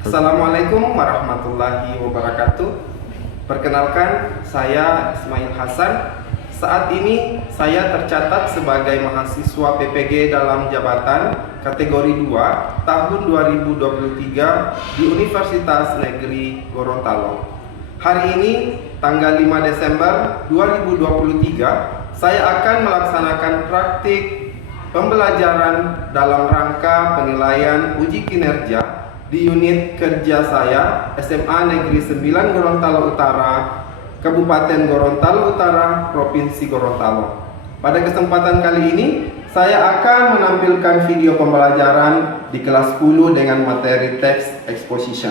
Assalamualaikum warahmatullahi wabarakatuh. Perkenalkan, saya Ismail Hasan. Saat ini saya tercatat sebagai mahasiswa PPG dalam jabatan kategori 2 tahun 2023 di Universitas Negeri Gorontalo. Hari ini, tanggal 5 Desember 2023, saya akan melaksanakan praktik pembelajaran dalam rangka penilaian uji kinerja di unit kerja saya SMA Negeri 9 Gorontalo Utara, Kabupaten Gorontalo Utara, Provinsi Gorontalo. Pada kesempatan kali ini, saya akan menampilkan video pembelajaran di kelas 10 dengan materi text exposition.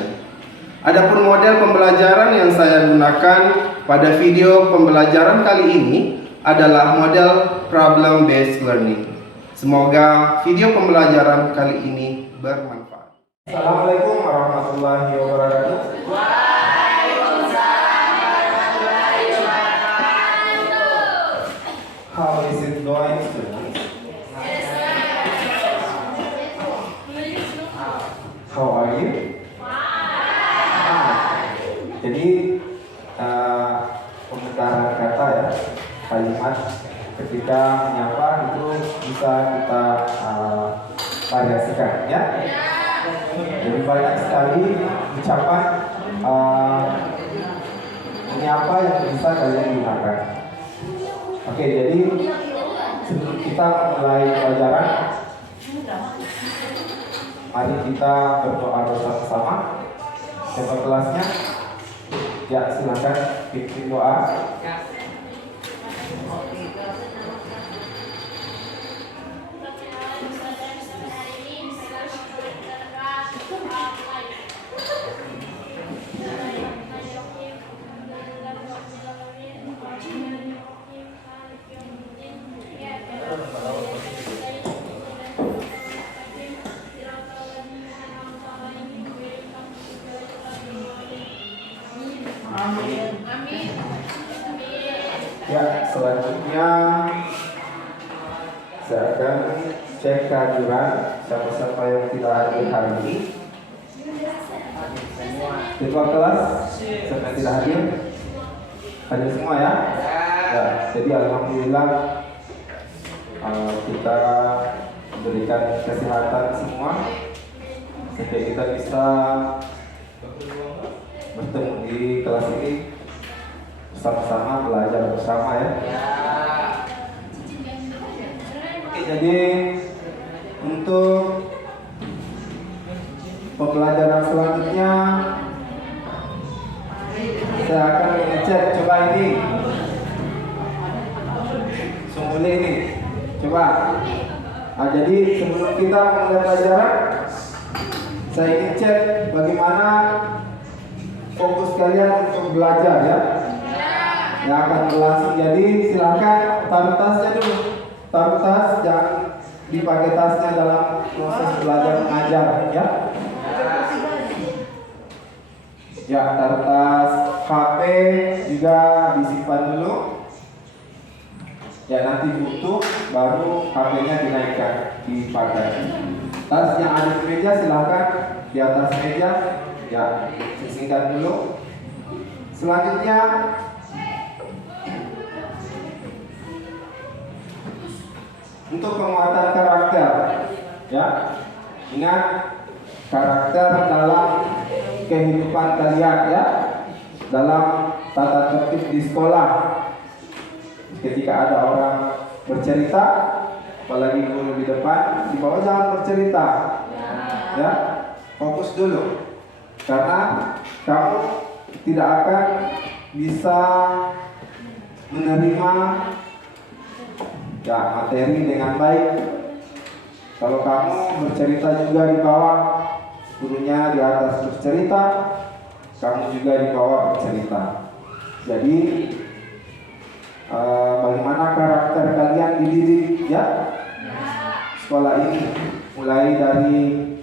Adapun model pembelajaran yang saya gunakan pada video pembelajaran kali ini adalah model problem based learning. Semoga video pembelajaran kali ini bermanfaat. Assalamualaikum warahmatullahi wabarakatuh. How is it going, students? How are you? Jadi pemutaran kata ya, kalimat ketika menyapa itu bisa kita variasikan ya. Jadi banyak sekali ucapan menyapa yang bisa kalian gunakan. Oke, jadi sebelum kita mulai pelajaran, mari kita berdoa bersama-sama. Siapa kelasnya? Ya, silakan pimpin doa. Ya, selanjutnya saya akan cek kehadiran siapa-siapa yang tidak hadir hari ini. Ketua kelas siapa tidak hadir? Hadir semua ya? Ya, jadi alhamdulillah kita berikan kesehatan semua sehingga kita bisa bertemu di kelas ini bersama-sama, belajar bersama ya. Oke, jadi untuk pembelajaran selanjutnya saya akan mengecek, coba ini sumulnya ini coba. Jadi sebelum kita mulai pelajaran, saya ingin cek bagaimana fokus kalian untuk belajar ya. Yang akan berlangsung, jadi silakan taruh tasnya dulu. Taruh tas, jangan dipakai tasnya dalam proses belajar mengajar ya. Ya, taruh tas. HP juga disimpan dulu. Ya, nanti butuh baru HP-nya dinaikkan, dipakai. Tas yang ada di meja silakan di atas meja. Ya, sisihkan dulu. Selanjutnya untuk penguatan karakter ya, ingat karakter dalam kehidupan kalian ya, dalam tata tertib di sekolah. Ketika ada orang bercerita, apalagi guru di depan, di bawah jangan bercerita ya, fokus dulu karena kamu tidak akan bisa menerima ya materi dengan baik kalau kamu bercerita juga di bawah, gurunya di atas bercerita, kamu juga di bawah bercerita. Jadi bagaimana karakter kalian dididik ya sekolah ini, mulai dari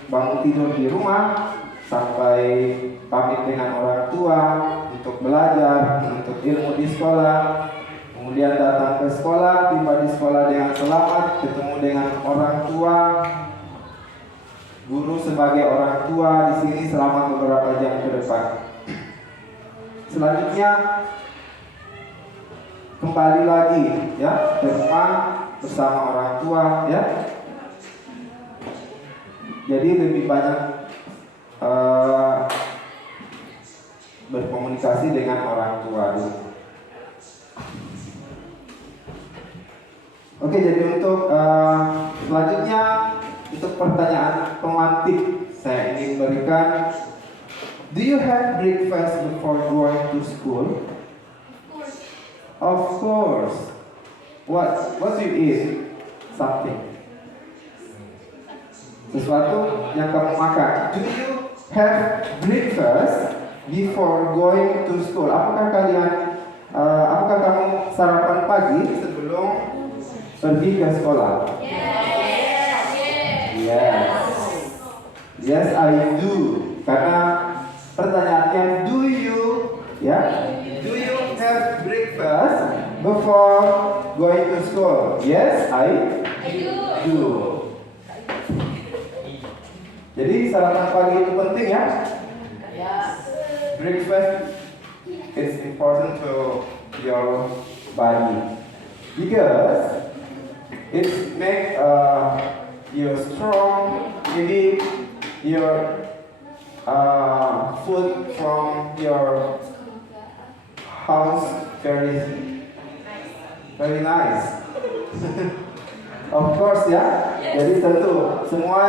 bangun tidur di rumah sampai pamit dengan orang tua untuk belajar, untuk ilmu di sekolah, kemudian datang ke sekolah, tiba di sekolah dengan selamat, ketemu dengan orang tua, guru sebagai orang tua di sini selama beberapa jam ke depan. Selanjutnya kembali lagi ya ke rumah bersama orang tua ya. Jadi lebih banyak berkomunikasi dengan orang tua dulu. Oke, jadi untuk selanjutnya untuk pertanyaan pemantik saya ingin berikan. Do you have breakfast before going to school? Of course. What do you eat? Something. Sesuatu yang kamu makan. Do you have breakfast before going to school? Apakah kamu sarapan pagi sebelum pergi ke sekolah? Yes, I do. Karena pertanyaannya do you have breakfast before going to school? Yes, I do. Jadi sarapan pagi itu penting ya. Breakfast is important to your body because it make you strong. Maybe your food from your house very nice. Of course ya. Jadi tentu semua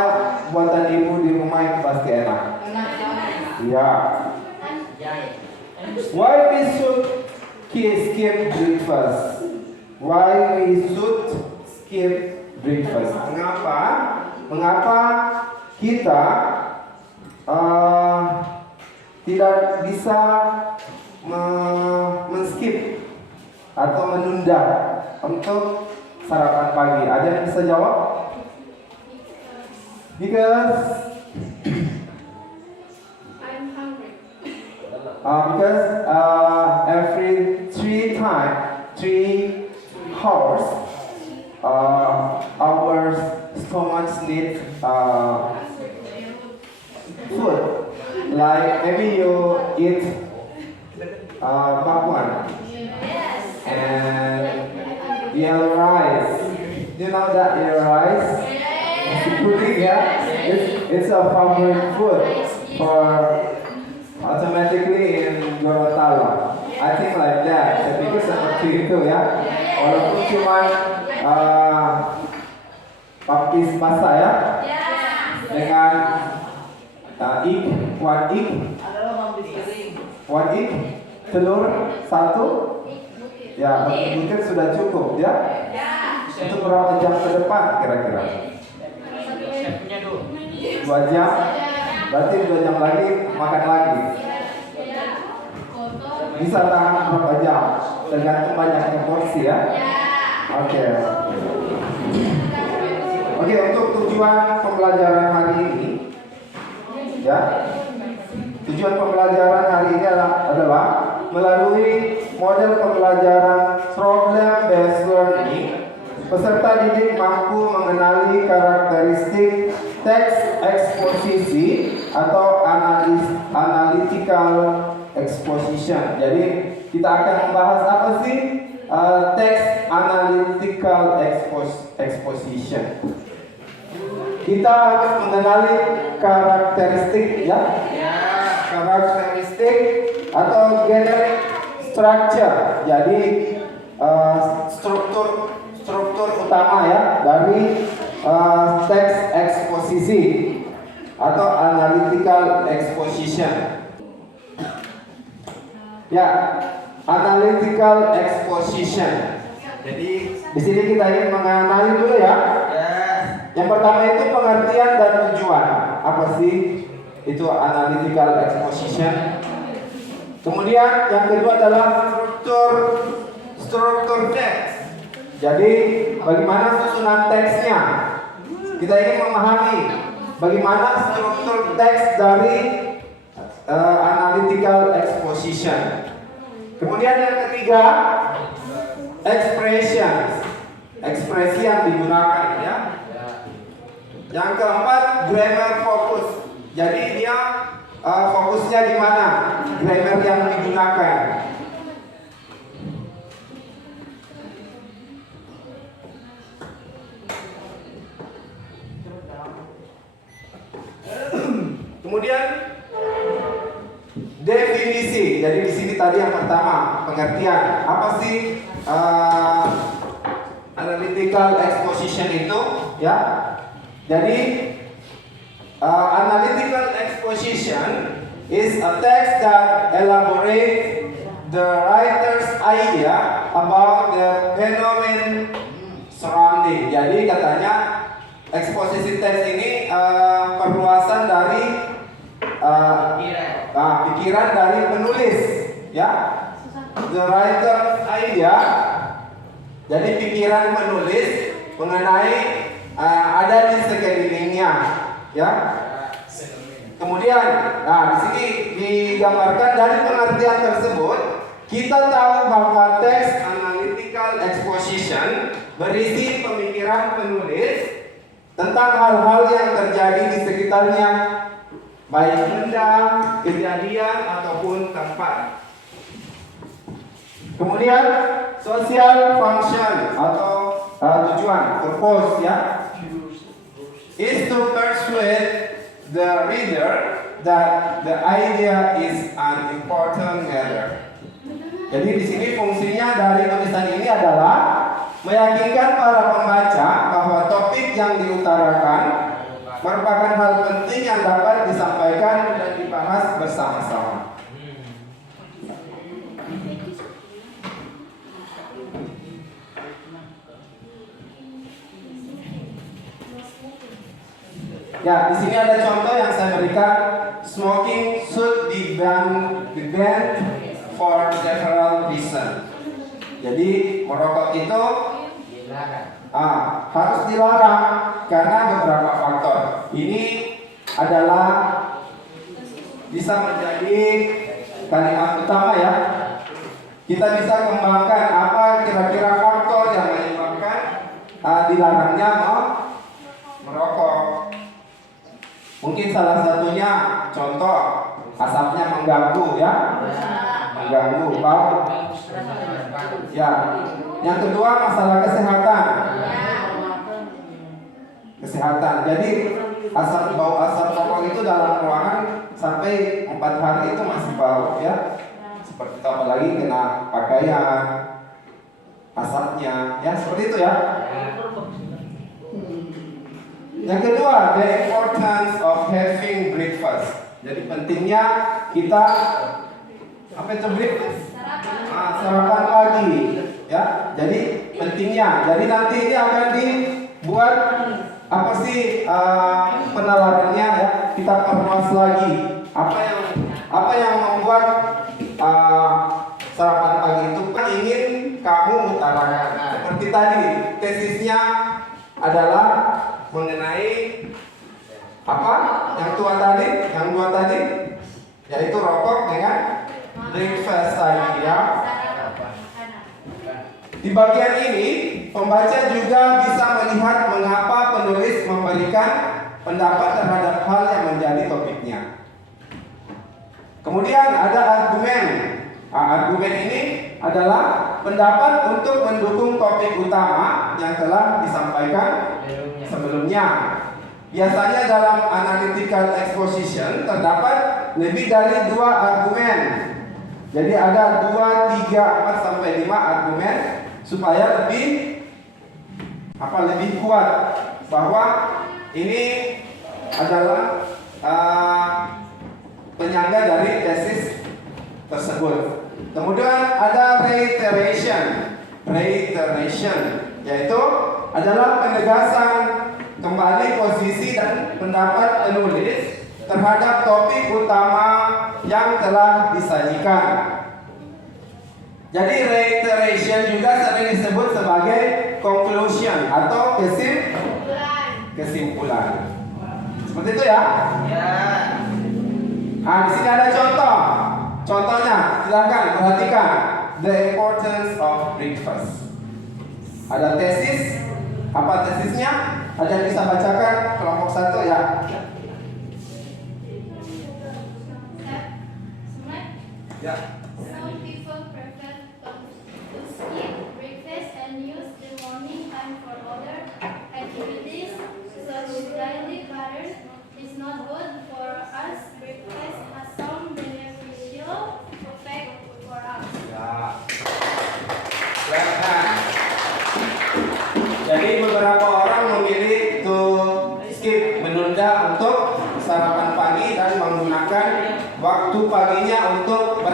buatan ibu di rumah itu pasti enak. Ya. Why we should skip breakfast? Why we should skip breakfast? Mengapa kita tidak bisa men-skip atau menunda untuk sarapan pagi? Ada yang bisa jawab? Because I'm hungry. Because every 3 hours our stomachs need food. Like maybe you eat bakwan and yellow rice. You know that yellow rice? Pudding, yeah? It's a favorite food for automatically in Gorontalo. I think like that. Saya pikir seperti itu ya. Walaupun cuma pakis basah ya, dengan one egg, telur 1, ya mungkin sudah cukup ya. Untuk berapa jam ke depan kira-kira? 2 jam. Berarti 2 jam lagi makan lagi. Bisa tahan berapa jam? Tergantung banyaknya porsi ya. Oke, untuk tujuan pembelajaran hari ini ya. Tujuan pembelajaran hari ini adalah melalui model pembelajaran problem based learning, peserta didik mampu mengenali karakteristik teks eksposisi atau analytical exposition. Jadi kita akan membahas apa sih teks analytical exposition. Kita harus mengenali karakteristik ya. Karakteristik atau generic structure. Jadi struktur utama ya dari teks eksposisi atau analytical exposition. Ya, analytical exposition. Jadi di sini kita ingin mengenali dulu ya. Yang pertama itu pengertian dan tujuan. Apa sih itu analytical exposition? Kemudian yang kedua adalah struktur teks. Jadi bagaimana susunan teksnya? Kita ingin memahami bagaimana struktur teks dari analytical exposition. Kemudian yang ketiga, expression, ekspresi yang digunakan ya. Yang keempat, grammar fokus. Jadi dia fokusnya di mana? Grammar yang digunakan. Kemudian definisi. Jadi di sini tadi yang pertama pengertian. Apa sih analytical exposition itu? Ya. Jadi analytical exposition is a text that elaborates the writer's idea about the phenomenon surrounding. Jadi katanya eksposisi teks ini perluasan dari pikiran dari penulis, ya. The writer's idea. Jadi pikiran penulis mengenai ada di sekelilingnya, ya. Kemudian, di sini digambarkan dari pengertian tersebut, kita tahu bahwa teks analytical exposition berisi pemikiran penulis tentang hal-hal yang terjadi di sekitarnya, baik benda, kejadian ataupun tempat. Kemudian social function atau tujuan, purpose, ya, is to persuade the reader that the idea is an important matter. Jadi di sini fungsinya dari tulisan ini adalah meyakinkan para pembaca bahwa topik yang diutarakan merupakan hal penting yang dapat disampaikan dan dibahas bersama-sama. Ya, di sini ada contoh yang saya berikan. Smoking should be banned for several reasons. Jadi merokok itu harus dilarang karena beberapa faktor. Ini adalah bisa menjadi kalimat utama, ya. Kita bisa kembangkan apa kira-kira faktor yang menyebabkan dilarangnya merokok. Mungkin salah satunya contoh asapnya mengganggu, ya. Mengganggu bau. Ya. Yang kedua masalah kesehatan. Kesehatan. Jadi bau asap rokok itu dalam ruangan sampai 4 hari itu masih bau, ya. Seperti itu, apalagi kena pakaian, asapnya, ya, seperti itu, ya. Yang kedua, the importance of having breakfast. Jadi pentingnya kita apa itu breakfast? Sarapan pagi, ya. Jadi pentingnya. Jadi nanti ini akan dibuat apa sih penalarannya, ya. Kita perluas lagi. Apa yang membuat sarapan pagi itu ingin kamu utarakan. Seperti tadi, tesisnya adalah mengenai apa? Yang dua tadi, yaitu rokok dengan breakfast tadi, ya. Di bagian ini, pembaca juga bisa melihat mengapa penulis memberikan pendapat terhadap hal yang menjadi topiknya. Kemudian ada argumen. Argumen ini adalah pendapat untuk mendukung topik utama yang telah disampaikan sebelumnya. Biasanya dalam analytical exposition terdapat lebih dari 2 argumen. Jadi ada 2, 3, 4 sampai 5 argumen supaya lebih kuat bahwa ini adalah penyangga dari tesis tersebut. Kemudian ada reiteration, yaitu adalah penegasan kembali posisi dan pendapat penulis terhadap topik utama yang telah disajikan. Jadi reiteration juga sering disebut sebagai conclusion atau kesimpulan. Seperti itu, ya. Di sini ada contoh. Contohnya, silakan perhatikan. The importance of breakfast. Ada tesis. Apa tesisnya? Ada yang bisa bacakan kelompok 1 ya? Ya. Some people prefer to skip breakfast and use the morning time for other activities such as daily careers. It's not good for us. Breakfast has some beneficial effect for us. Ya. Silakan. Jadi beberapa orang memilih to skip, menunda untuk sarapan pagi dan menggunakan waktu paginya untuk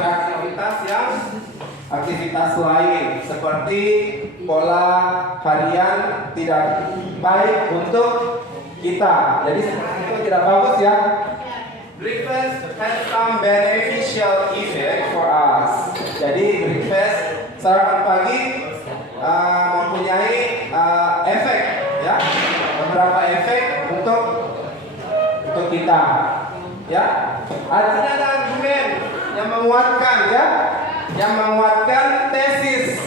aktivitas lain seperti pola harian tidak baik untuk kita. Jadi itu tidak bagus ya. Breakfast has some beneficial effect for us. Jadi breakfast, sarapan pagi mempunyai efek ya, beberapa efek untuk kita ya. Artinya ada argumen yang menguatkan ya, yang menguatkan tesis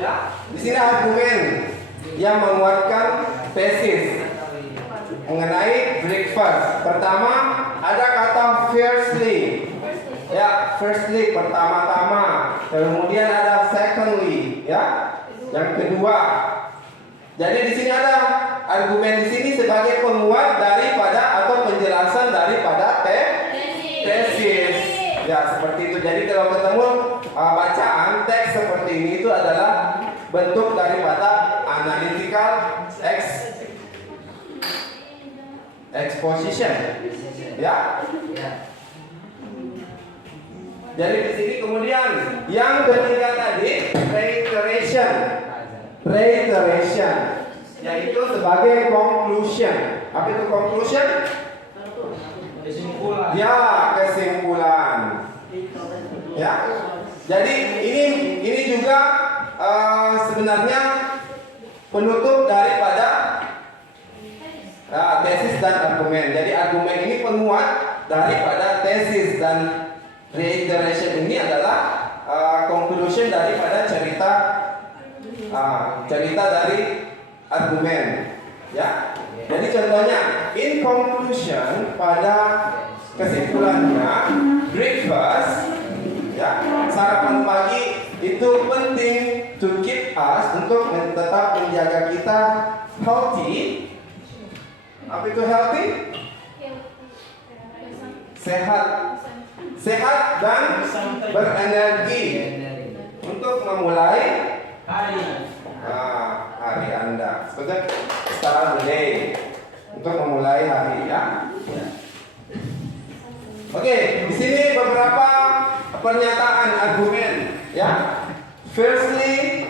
ya. Di sini argumen yang menguatkan tesis mengenai breakfast. Pertama ada kata firstly ya, firstly pertama-tama, kemudian ada secondly ya, yang kedua. Jadi di sini ada argumen di sini sebagai penguat daripada atau penjelasan daripada tesis. Ya, seperti itu. Jadi kalau ketemu bacaan teks seperti ini, itu adalah bentuk daripada analytical exposition. Ya. Jadi di sini kemudian yang ketiga tadi reiteration, yaitu sebagai conclusion. Apa itu conclusion? Kesimpulan. Ya, kesimpulan. Ya. Jadi ini juga sebenarnya penutup daripada tesis dan argumen. Jadi argumen ini penguat daripada tesis, dan reiteration ini adalah conclusion daripada cerita dari argumen. Ya. Jadi contohnya, in conclusion, pada kesimpulannya, breakfast ya, sarapan pagi itu penting to keep us, untuk tetap menjaga kita healthy. Apa itu healthy? Sehat dan berenergi untuk memulai hari Anda. Start the day, untuk memulai hari ya. Oke, di sini beberapa pernyataan argumen ya. Firstly,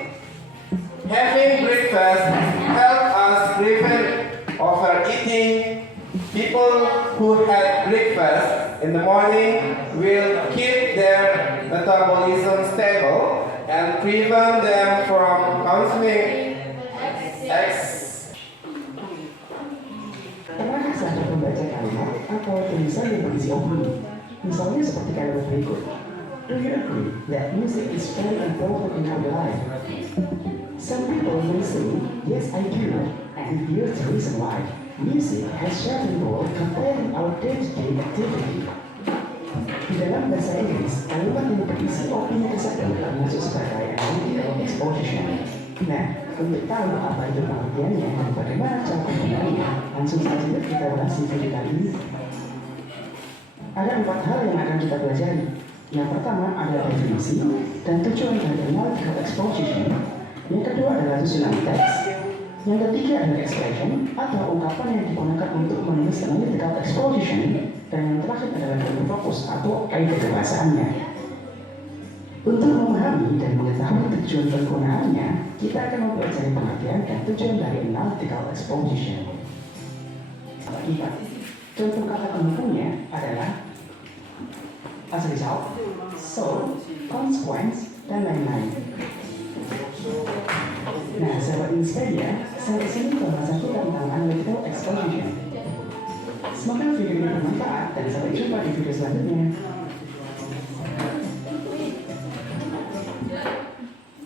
having breakfast help us prevent overeating. People who had breakfast in the morning will keep their metabolism stable and prevent them from consuming Pernahkah Anda membaca kalimat atau tulisan yang berisi opini? Misalnya seperti kalimat berikut. Do you agree that music is very important in our life? Some people may say, yes I do, and here's the reason why. Music has certain role comparing our day-to-day activity. Di dalam bahasa Inggris, kalimat yang berisi opini tersebut termasuk sebagai analytical exposition. Nah, untuk tahu apa itu pengertiannya dan bagaimana cara penggunaannya, langsung saja kita bahas di video kali ini. Ada 4 hal yang akan kita pelajari. Yang pertama adalah definisi dan tujuan dari analytical exposition. Yang kedua adalah susunan teks. Yang ketiga adalah expression atau ungkapan yang digunakan untuk menulis analytical exposition. Dan yang terakhir adalah bentuk fokus atau kaidah kebahasaannya. Untuk memahami dan mengetahui tujuan penggunaannya, kita akan mempelajari pengertian dan tujuan dari analytical exposition. Contoh kata pendukungnya adalah as a result, so, consequence, dan lain-lain. Nah, sahabat Inspiria, sampai sini pembahasan kita tentang analytical exposition. Semoga video ini bermanfaat dan sampai jumpa di video selanjutnya.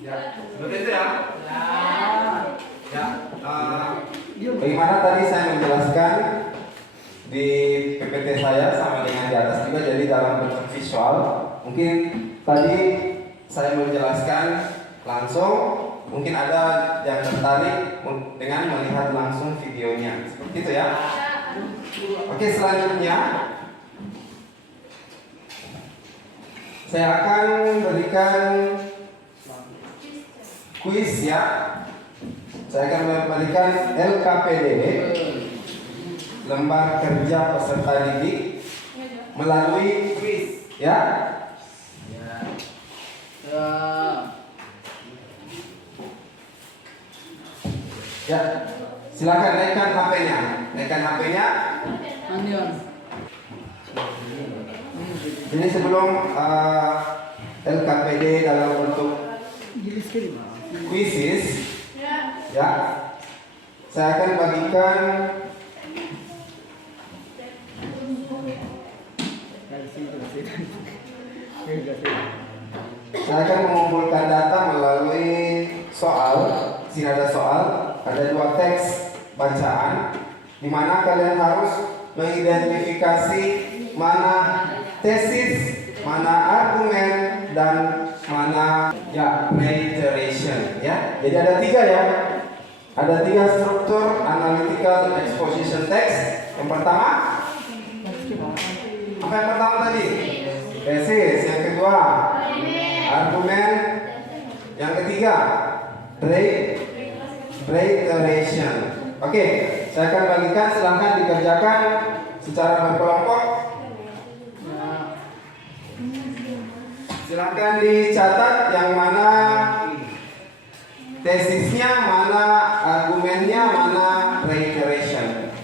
Ya, seperti itu ya. Ya, bagaimana saya menjelaskan di PPT saya sama dengan di atas juga, jadi dalam bentuk visual. Mungkin tadi saya menjelaskan langsung, mungkin ada yang tertarik dengan melihat langsung videonya, seperti itu ya. Oke, selanjutnya saya akan berikan kuis ya. Saya akan memberikan LKPDB, lembar kerja peserta didik, melalui kuis ya. Ya, silakan naikkan HP-nya. Jadi sebelum LKPD dalam bentuk kuisis, ya, saya akan bagikan mengumpulkan data melalui soal. Di sini ada soal, ada 2 teks bacaan, di mana kalian harus mengidentifikasi mana tesis, mana argumen, dan mana ya reiteration ya. Jadi ada 3 ya. Ada 3 struktur analytical exposition text. Yang pertama, apa yang pertama tadi? Tesis. Yang kedua, argumen. Yang ketiga, reiteration. Oke, saya akan bagikan, silahkan dikerjakan secara berkelompok. Silahkan dicatat yang mana tesisnya, mana argumennya, mana reiteration.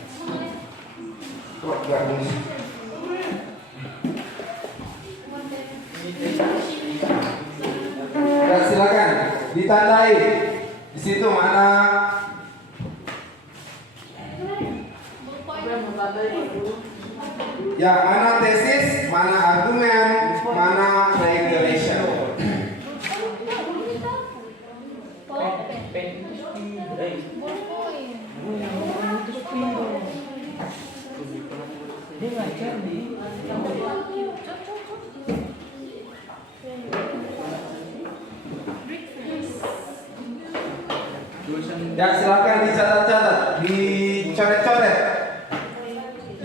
Ya, silakan ditandai di situ mana ya, mana tesis, mana argumen, mana reiteration. Ya, silakan dicatat-catat, dicoret-coret.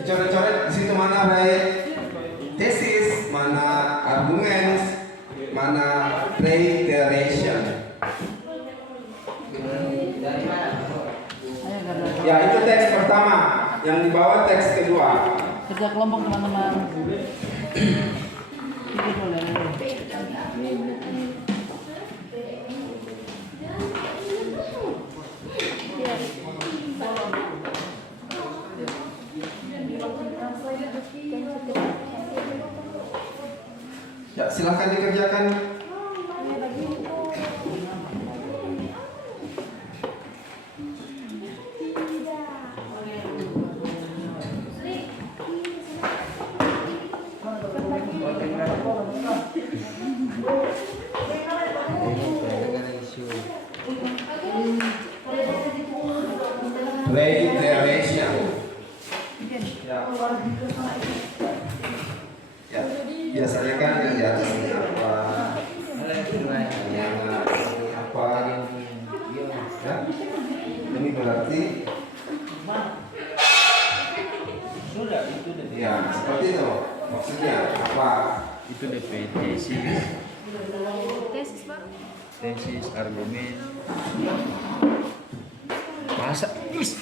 Dicoret-coret di situ mana tesis, mana argumen, mana reiteration. Ya, itu teks pertama. Yang di bawah teks kedua. Kerja kelompok teman-teman. Ya, silakan dikerjakan. Reiteration. Ya, biasanya kan yang di atas ini apa, yang apa, ya, ini berarti ya seperti itu maksudnya apa? Itu DP tesis, argumen, bahasa Inggris,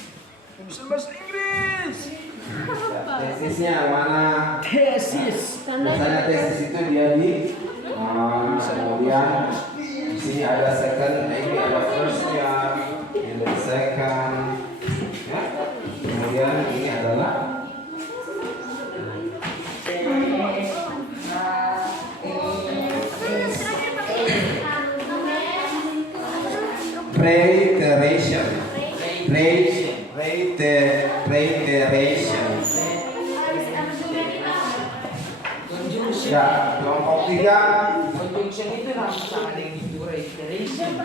bahasa Inggris. Ya, tesisnya mana? Tesis. Biasanya tesis itu dia di kemudian di sini ada second, ini ada firstnya, ini ada second, ya. Kemudian ini adalah reiteration. Ya, kelompok 3. Conjunction itu sama dengan itu reiteration.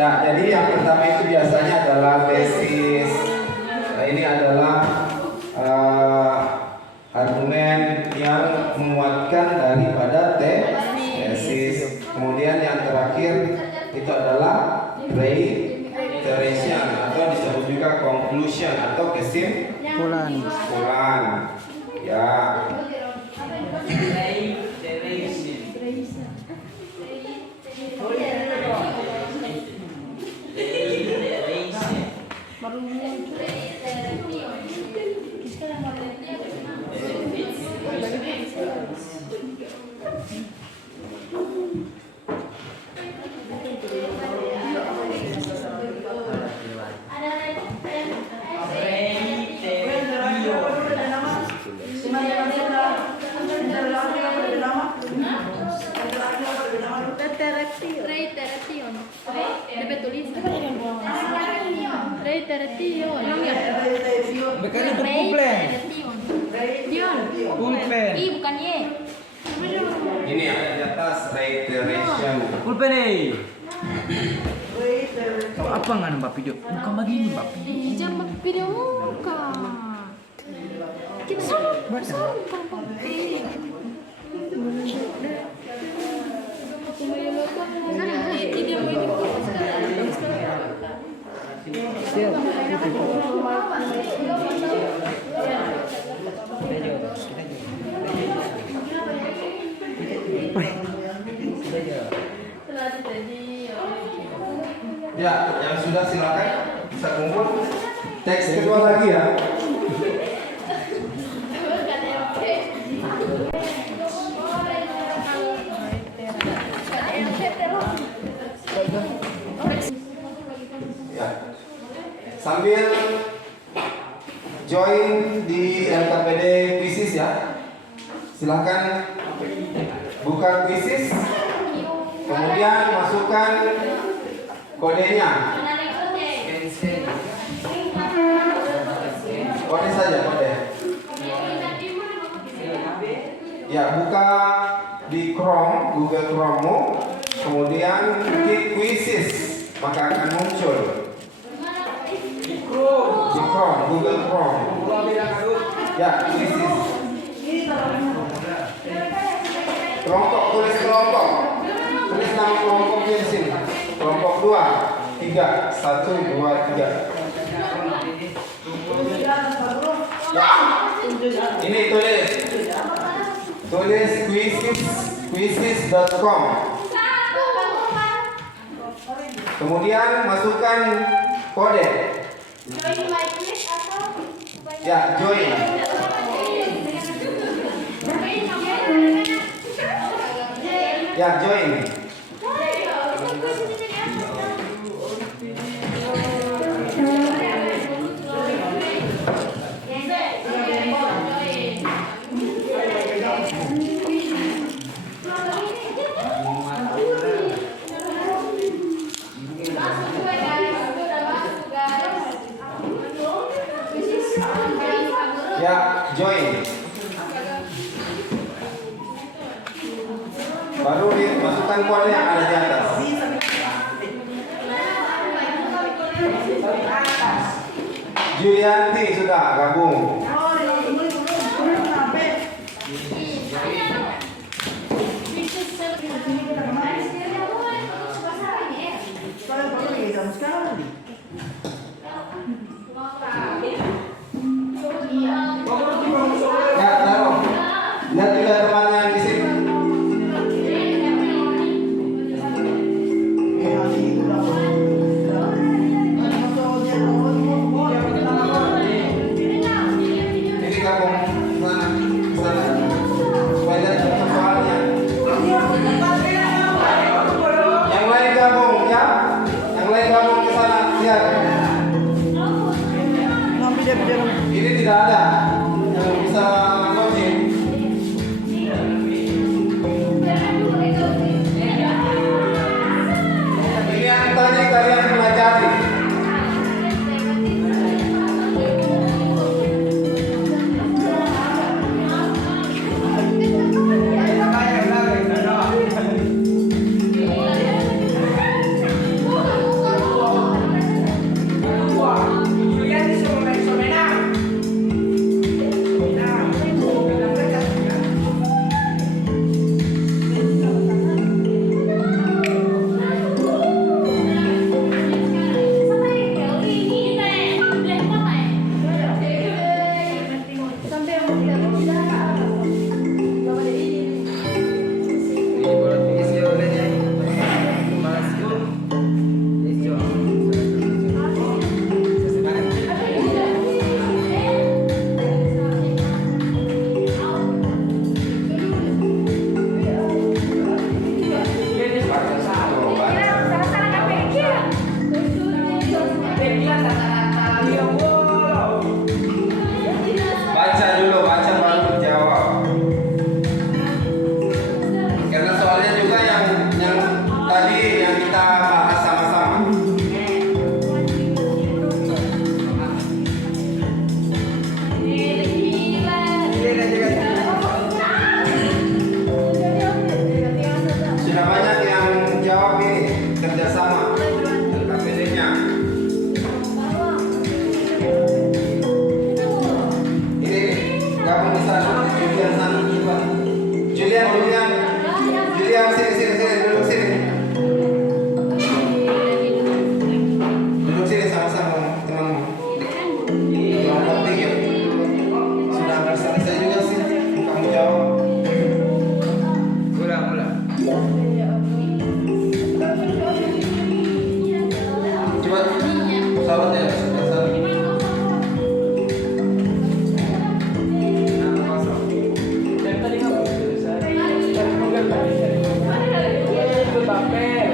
Ya, jadi yang pertama itu biasanya adalah tesis. Nah, ini adalah argumen yang menguatkan daripada tesis. Kemudian yang terakhir itu adalah reiteration atau disebut juga conclusion atau kesimpulan. Ya. Reiteration. Debe tulisan. Reiteration. Makanya berpulpen. Dion. Pulpen. I bukan Y. Ini ada di atas reiteration. Pulpen apa nggak Mbak video? Bukan begini Mbak. Jangan video muka. Kita sama. Ya, yang sudah silakan bisa kumpul. Teks kedua lagi ya. Ya. Sambil join di LKPD Quizzes ya. Silakan buka Quizzes. Kemudian masukkan kodenya. Kode saja, kode. Ya, buka di Chrome, Google Chrome-mu, kemudian klik Quizzes, maka akan muncul. Di Chrome, Google Chrome. Ya, Quizzes. Kelompok, tulis kelompok. Tulis nama kelompoknya di sini. Kelompok 2, 3, 1, 2, 3. Ya. Ini tulis. Tulis quizzes.com. Kemudian masukkan kode. Ya, join. Ya, join. Ya, join. Baru dimasukkan kode yang ada di atas. Julianti sudah gabung. Ya, taruh. Lihat juga temannya yang di sini. Ini gabung sana, sana. Supaya lihat soalnya. Yang lain gabung ya. Yang lain gabung ke sana. Lihat. Ini tidak ada yang bisa login. Ini yang tadi kalian pelajari. bahas sama-sama. Sudah banyak yang jawab ini kerjasama LKPD-nya. Ini gabung di sana, Julian sana juga. Julian sini duduk sini. Duduk sini sama-sama temanmu. Yang penting ya. Sudah hampir selesai juga sih. Kamu jawab. Ulang. Coba sahabat ya. Dari tadi nggak belum selesai. Dari program tadi. Itu tampil.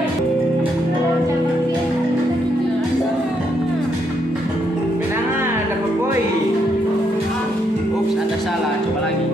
Benangan, dapat poin. Ups, Anda salah. Coba lagi.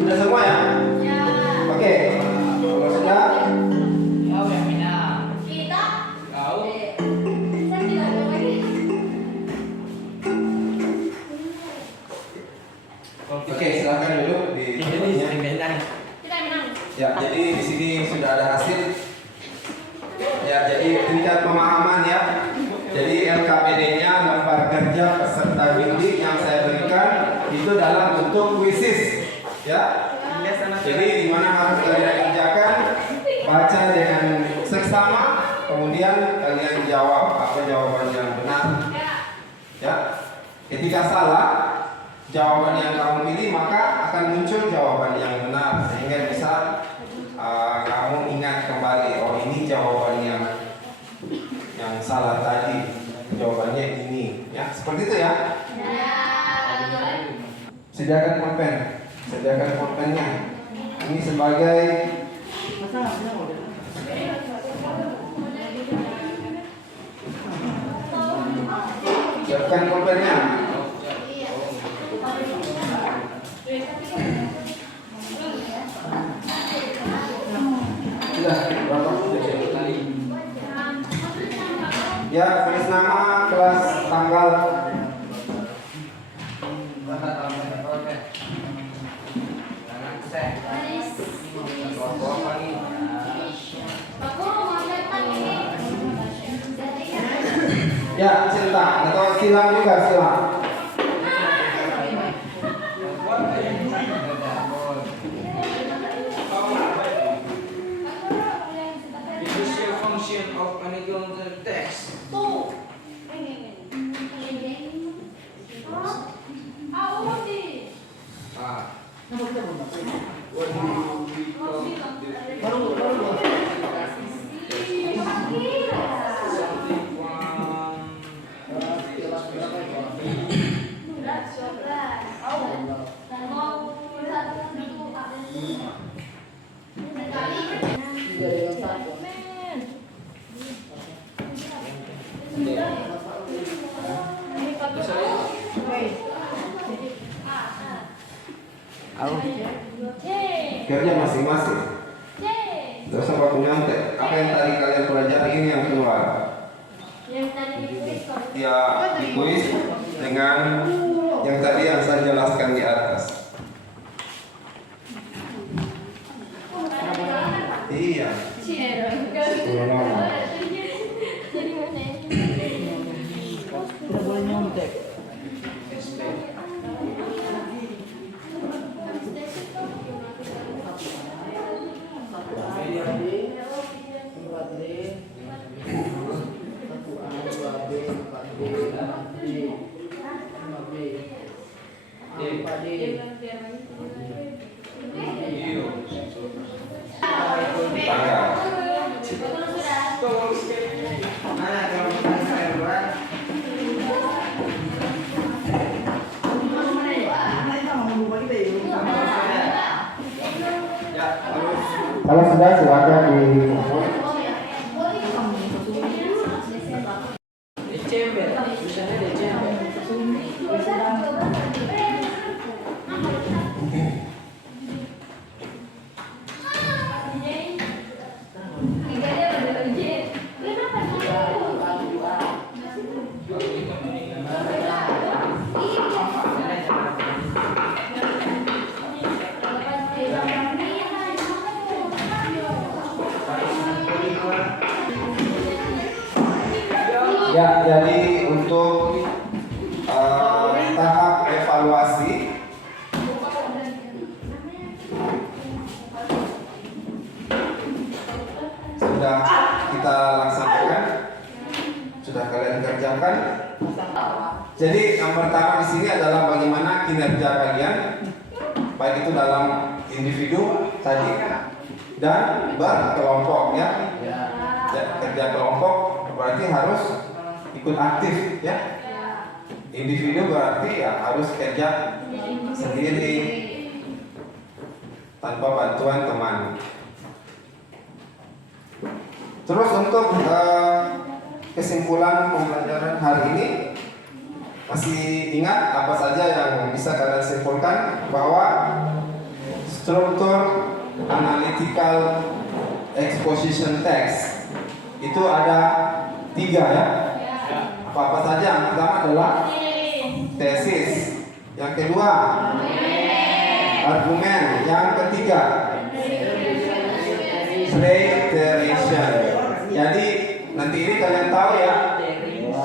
Sudah semua ya? Oke. Kalau sudah, Kau yang minang. Kau. oke silakan duduk di tempatnya. Ya, jadi di sini sudah ada hasil. Ya, jadi tingkat pemahaman ya. Jadi LKPD-nya gambar kerja peserta didik yang saya berikan itu dalam bentuk kuisis. Ya. Jadi di mana harus kalian kerjakan, baca dengan seksama, kemudian kalian jawab apa jawaban yang benar. Ya. Ketika salah jawaban yang kamu pilih, maka akan muncul jawaban yang benar sehingga bisa kamu ingat kembali, oh ini jawaban yang salah tadi, jawabannya ini, ya seperti itu ya. Sediakan pulpennya. Ini sebagai siapkan pulpennya. Sudah, berapa? Ya, tulis nama, kelas, tanggal. Ya, silang atau silang juga silang. Initial function of an equivalent text. Kerja masing-masing. Gak usah baku nyontek. Apa yang tadi kalian pelajari ini yang keluar. Ya, di kuis dengan yang tadi yang saya jelaskan di atas. Iya. Tidak boleh nyontek. Kalau sudah silakan di Desember, tulisannya Desember. Ya, jadi untuk tahap evaluasi sudah kita laksanakan, sudah kalian kerjakan. Jadi yang pertama di sini adalah bagaimana kinerja kalian, baik itu dalam individu tadi dan berkelompok ya. Kerja kelompok berarti harus ikut aktif ya. Individu berarti ya harus kerja sendiri tanpa bantuan teman. Terus untuk kesimpulan pembelajaran hari ini, masih ingat apa saja yang bisa kalian simpulkan? Bahwa struktur analytical exposition text itu ada 3 ya. Apa-apa saja? Yang pertama adalah tesis, yang kedua argumen, yang ketiga reiteration. Jadi nanti ini kalian tahu ya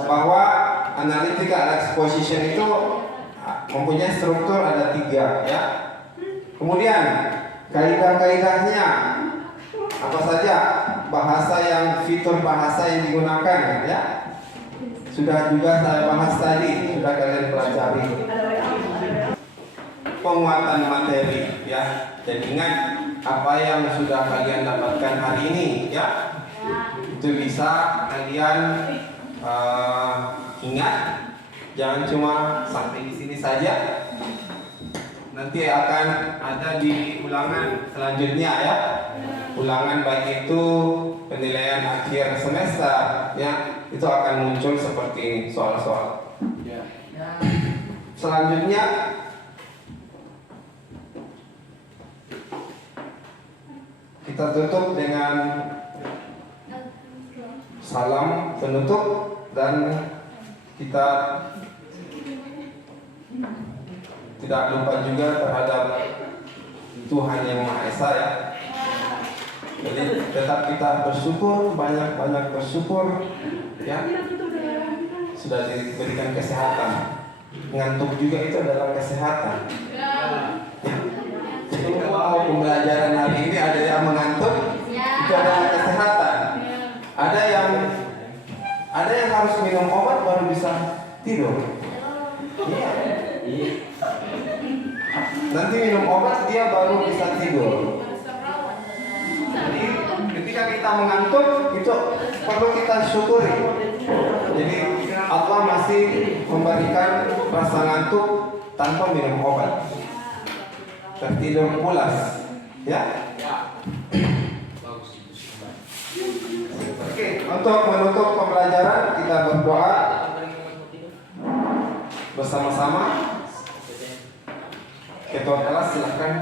bahwa analytical exposition itu mempunyai struktur ada 3 ya. Kemudian kaidah-kaidahnya apa saja, bahasa yang fitur bahasa yang digunakan ya. Sudah juga saya bahas tadi, sudah kalian pelajari. Penguatan materi ya. Dan ingat apa yang sudah kalian dapatkan hari ini ya. Itu bisa kalian ingat. Jangan cuma sampai di sini saja. Nanti akan ada di ulangan selanjutnya ya. Ulangan baik itu penilaian akhir semester ya. Itu akan muncul seperti ini soal-soal. Selanjutnya kita tutup dengan salam penutup dan kita tidak lupa juga terhadap Tuhan yang Maha Esa ya. Jadi tetap kita bersyukur, banyak-banyak bersyukur ya. Sudah diberikan kesehatan. Ngantuk juga itu adalah kesehatan ya. Jadi kalau pembelajaran hari ini ada yang mengantuk, itu adalah kesehatan. Ada yang harus minum obat baru bisa tidur. Iya. Nanti minum obat dia baru bisa tidur. Jadi ketika kita mengantuk itu perlu kita syukuri. Jadi Allah masih memberikan rasa ngantuk tanpa minum obat. Tertidur pulas, ya. Oke, untuk menutup pembelajaran kita berdoa bersama-sama. Ketua kelas silakan.